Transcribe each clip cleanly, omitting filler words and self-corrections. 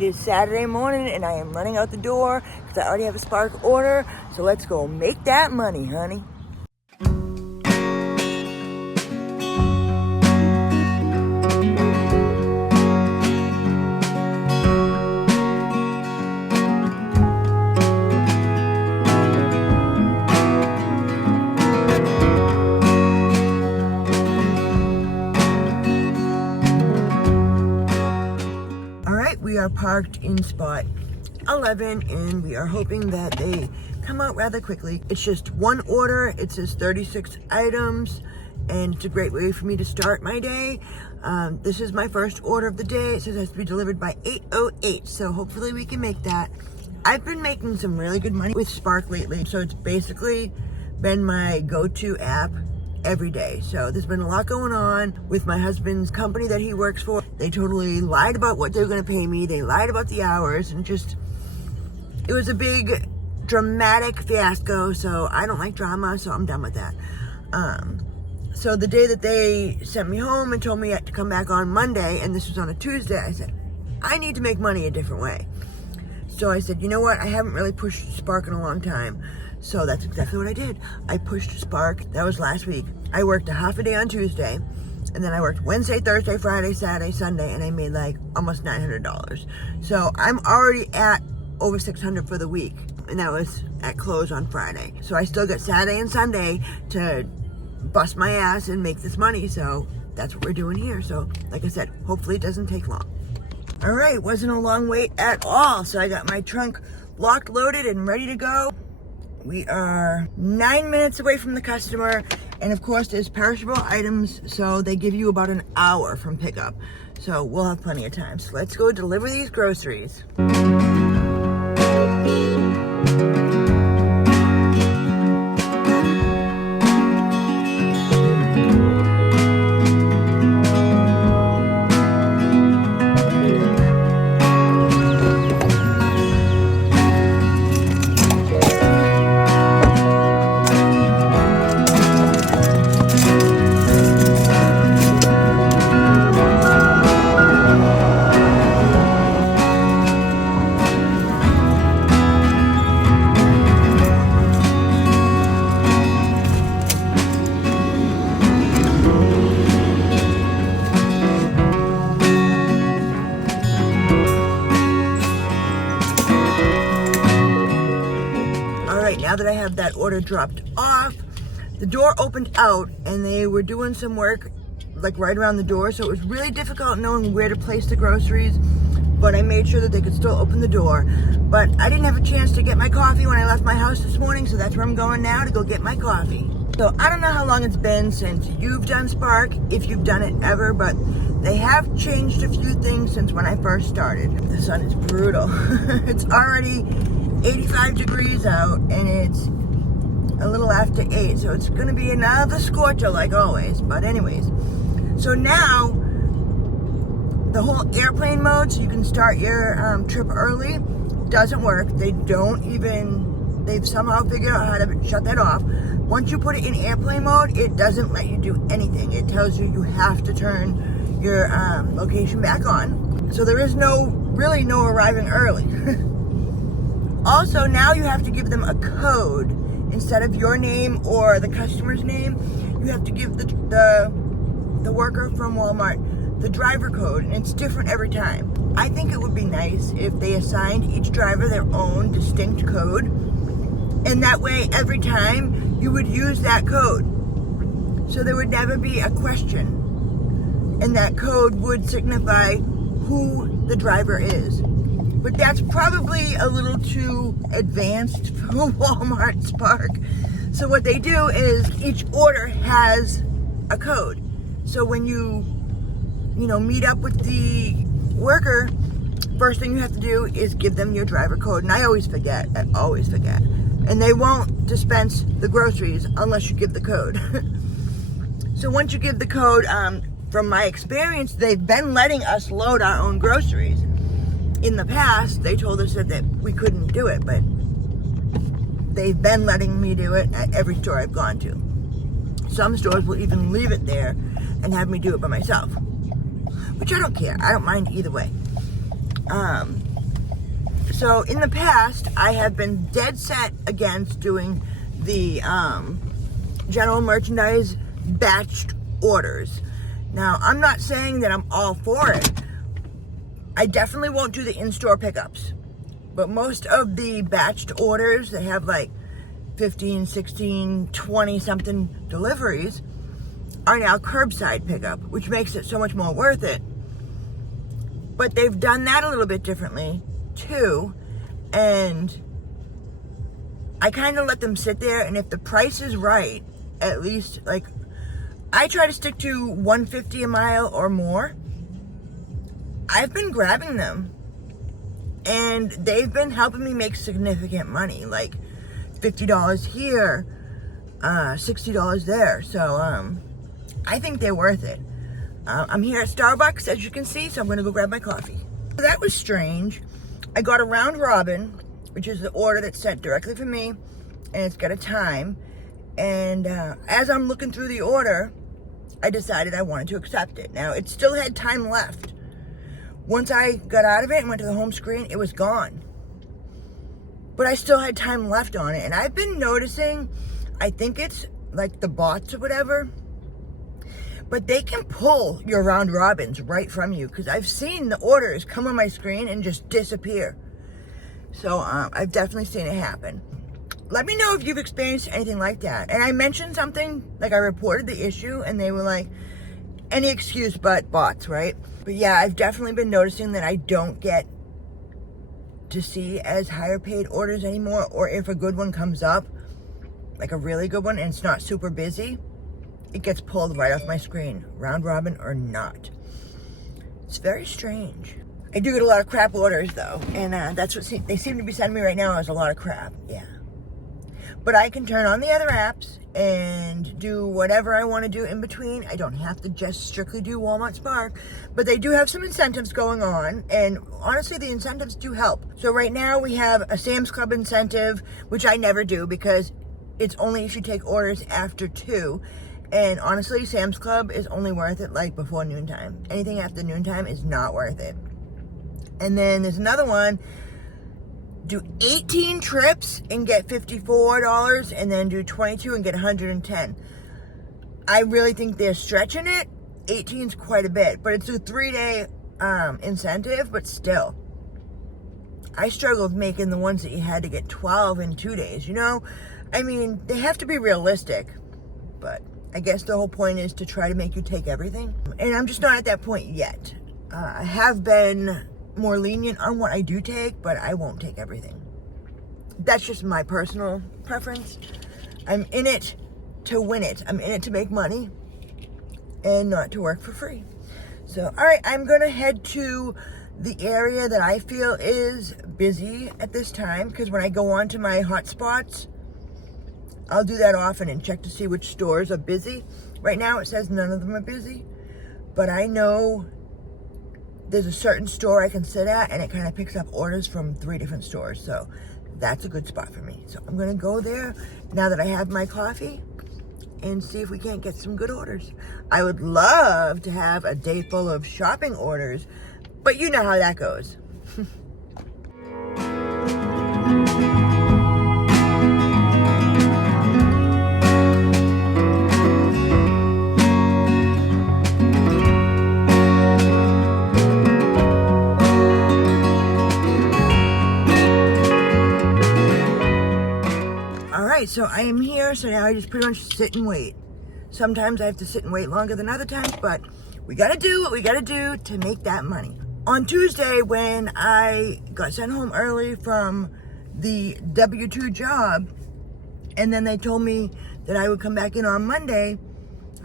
It is Saturday morning and I am running out the door because I already have a Spark order. So let's go make that money, honey. We are parked in spot 11 and we are hoping that they come out rather quickly. It's just one order. It says 36 items and it's a great way for me to start my day. This is my first order of the day. It says it has to be delivered by 8:08, so hopefully we can make that. I've been making some really good money with Spark lately, so it's basically been my go-to app every day. So there's been a lot going on with my husband's company that he works for. They totally lied about what they were going to pay me. They lied about the hours and it was a big dramatic fiasco. So I don't like drama, so I'm done with that. So the day that they sent me home and told me I had to come back on Monday, and this was on a Tuesday, I said, I need to make money a different way. So I said, you know what? I haven't really pushed Spark in a long time. So that's exactly what I did. I pushed Spark. That was last week. I worked a half a day on Tuesday, and then I worked Wednesday, Thursday, Friday, Saturday, Sunday, and I made like almost $900. So I'm already at over $600 for the week, and that was at close on Friday. So I still got Saturday and Sunday to bust my ass and make this money. So that's what we're doing here. So like I said, hopefully it doesn't take long. All right, wasn't a long wait at all. So I got my trunk locked, loaded, and ready to go. We are 9 minutes away from the customer, and of course there's perishable items, so they give you about an hour from pickup. So we'll have plenty of time. So let's go deliver these groceries. Now that I have that order dropped off, the door opened out and they were doing some work like right around the door, so it was really difficult knowing where to place the groceries, but I made sure that they could still open the door. But I didn't have a chance to get my coffee when I left my house this morning, so that's where I'm going now to go get my coffee. So I don't know how long it's been since you've done Spark, if you've done it ever, but they have changed a few things since when I first started. The sun is brutal. It's already 85 degrees out and it's a little after 8, so it's gonna be another scorcher like always. But anyways, so now the whole airplane mode, so you can start your trip early, doesn't work. They've somehow figured out how to shut that off. Once you put it in airplane mode, it doesn't let you do anything. It tells you you have to turn your location back on. So there is really no arriving early. Also, now you have to give them a code. Instead of your name or the customer's name, you have to give the worker from Walmart the driver code, and it's different every time. I think it would be nice if they assigned each driver their own distinct code, and that way every time you would use that code. So there would never be a question, and that code would signify who the driver is. But that's probably a little too advanced for Walmart Spark. So what they do is each order has a code. So when you meet up with the worker, first thing you have to do is give them your driver code. And I always forget. And they won't dispense the groceries unless you give the code. So once you give the code, from my experience, they've been letting us load our own groceries. In the past, they told us that we couldn't do it, but they've been letting me do it at every store I've gone to. Some stores will even leave it there and have me do it by myself, which I don't care. I don't mind either way. So in the past, I have been dead set against doing the general merchandise batched orders. Now, I'm not saying that I'm all for it. I definitely won't do the in-store pickups. But most of the batched orders that have like 15, 16, 20 something deliveries are now curbside pickup, which makes it so much more worth it. But they've done that a little bit differently too, and I kind of let them sit there, and if the price is right, at least, like, I try to stick to $1.50 a mile or more. I've been grabbing them, and they've been helping me make significant money, like $50 here, $60 there. So I think they're worth it. I'm here at Starbucks, as you can see, so I'm going to go grab my coffee. So that was strange. I got a round robin, which is the order that's sent directly from me, and it's got a time. And as I'm looking through the order, I decided I wanted to accept it. Now, it still had time left. Once I got out of it and went to the home screen, it was gone. But I still had time left on it. And I've been noticing, I think it's like the bots or whatever, but they can pull your round robins right from you, because I've seen the orders come on my screen and just disappear. So I've definitely seen it happen. Let me know if you've experienced anything like that. And I mentioned something, like I reported the issue, and they were like, any excuse but bots, right? But yeah, I've definitely been noticing that I don't get to see as higher paid orders anymore, or if a good one comes up, like a really good one, and it's not super busy, it gets pulled right off my screen, round robin or not. It's very strange. I do get a lot of crap orders though, and that's what they seem to be sending me right now, is a lot of crap, yeah. But I can turn on the other apps and do whatever I want to do in between. I don't have to just strictly do Walmart Spark, but they do have some incentives going on, and honestly, the incentives do help. So right now we have a Sam's Club incentive, which I never do because it's only if you take orders after 2. And honestly, Sam's Club is only worth it like before noontime. Anything after noontime is not worth it. And then there's another one. Do 18 trips and get $54, and then do 22 and get $110. I really think they're stretching it. 18 is quite a bit, but it's a 3-day incentive, but still. I struggled making the ones that you had to get 12 in 2 days, you know? I mean, they have to be realistic, but I guess the whole point is to try to make you take everything. And I'm just not at that point yet. I have been more lenient on what I do take, but I won't take everything. That's just my personal preference. I'm in it to win it. I'm in it to make money and not to work for free. So, all right, I'm going to head to the area that I feel is busy at this time, because when I go on to my hotspots, I'll do that often and check to see which stores are busy. Right now it says none of them are busy, but I know there's a certain store I can sit at, and it kind of picks up orders from 3 different stores. So that's a good spot for me. So I'm going to go there now that I have my coffee and see if we can't get some good orders. I would love to have a day full of shopping orders, but you know how that goes. So I am here, so now I just pretty much sit and wait. Sometimes I have to sit and wait longer than other times, but we gotta do what we gotta do to make that money. On Tuesday, when I got sent home early from the W-2 job, and then they told me that I would come back in on Monday,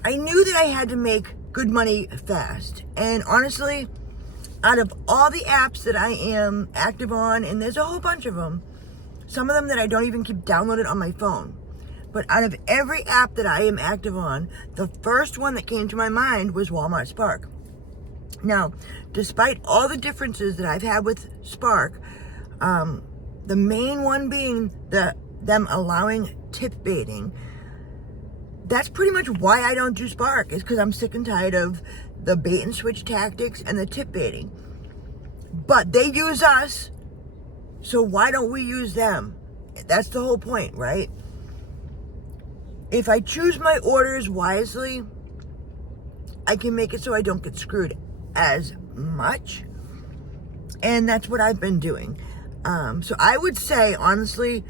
I knew that I had to make good money fast. And honestly, out of all the apps that I am active on, and there's a whole bunch of them, some of them that I don't even keep downloaded on my phone. But out of every app that I am active on, the first one that came to my mind was Walmart Spark. Now, despite all the differences that I've had with Spark, the main one being them allowing tip baiting, that's pretty much why I don't do Spark, is because I'm sick and tired of the bait and switch tactics and the tip baiting. But they use us, So why don't we use them? That's the whole point, right? If I choose my orders wisely, I can make it so I don't get screwed as much. And that's what I've been doing. So I would say, honestly,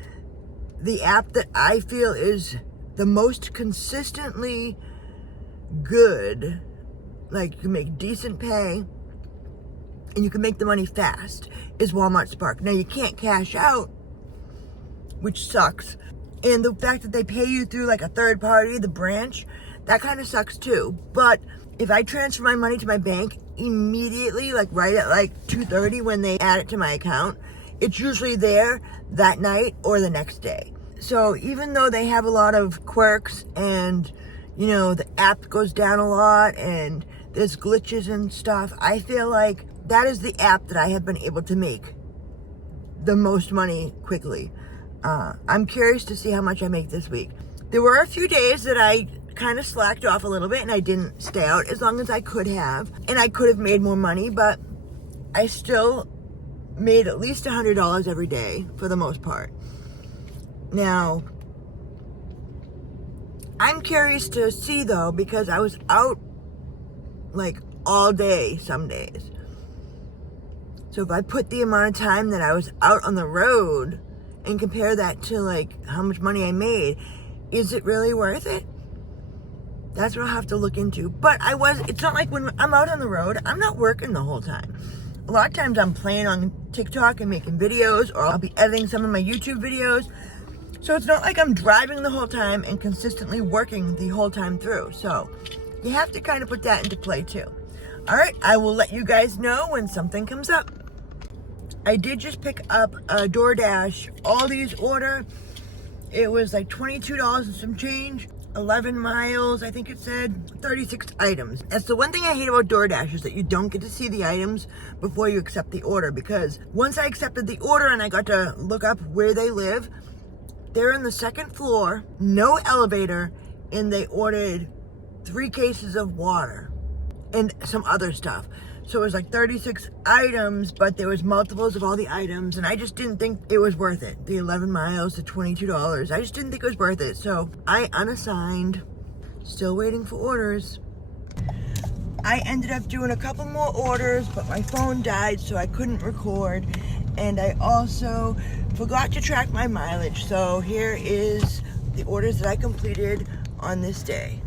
the app that I feel is the most consistently good, like you can make decent pay and you can make the money fast, is Walmart Spark. Now you can't cash out, which sucks. And the fact that they pay you through like a third party, the branch, that kind of sucks too. But if I transfer my money to my bank immediately, like right at like 2:30 when they add it to my account, it's usually there that night or the next day. So even though they have a lot of quirks and, you know, the app goes down a lot and there's glitches and stuff, I feel like that is the app that I have been able to make the most money quickly. I'm curious to see how much I make this week. There were a few days that I kind of slacked off a little bit and I didn't stay out as long as I could have. And I could have made more money, but I still made at least $100 every day for the most part. Now, I'm curious to see though, because I was out like all day some days. So if I put the amount of time that I was out on the road and compare that to like how much money I made, is it really worth it? That's what I'll have to look into. But it's not like when I'm out on the road, I'm not working the whole time. A lot of times I'm playing on TikTok and making videos, or I'll be editing some of my YouTube videos. So it's not like I'm driving the whole time and consistently working the whole time through. So you have to kind of put that into play too. All right, I will let you guys know when something comes up. I did just pick up a DoorDash Aldi's order. It was like $22 and some change, 11 miles, I think it said, 36 items. That's the one thing I hate about DoorDash, is that you don't get to see the items before you accept the order, because once I accepted the order and I got to look up where they live, they're on the second floor, no elevator, and they ordered 3 cases of water and some other stuff. So it was like 36 items, but there was multiples of all the items, and I just didn't think it was worth it. The 11 miles, the $22, I just didn't think it was worth it. So I unassigned, still waiting for orders. I ended up doing a couple more orders, but my phone died, so I couldn't record. And I also forgot to track my mileage. So here is the orders that I completed on this day.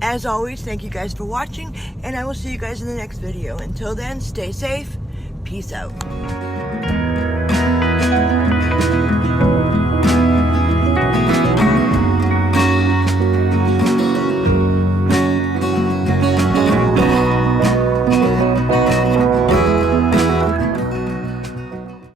As always, thank you guys for watching, and I will see you guys in the next video. Until then, stay safe. Peace out.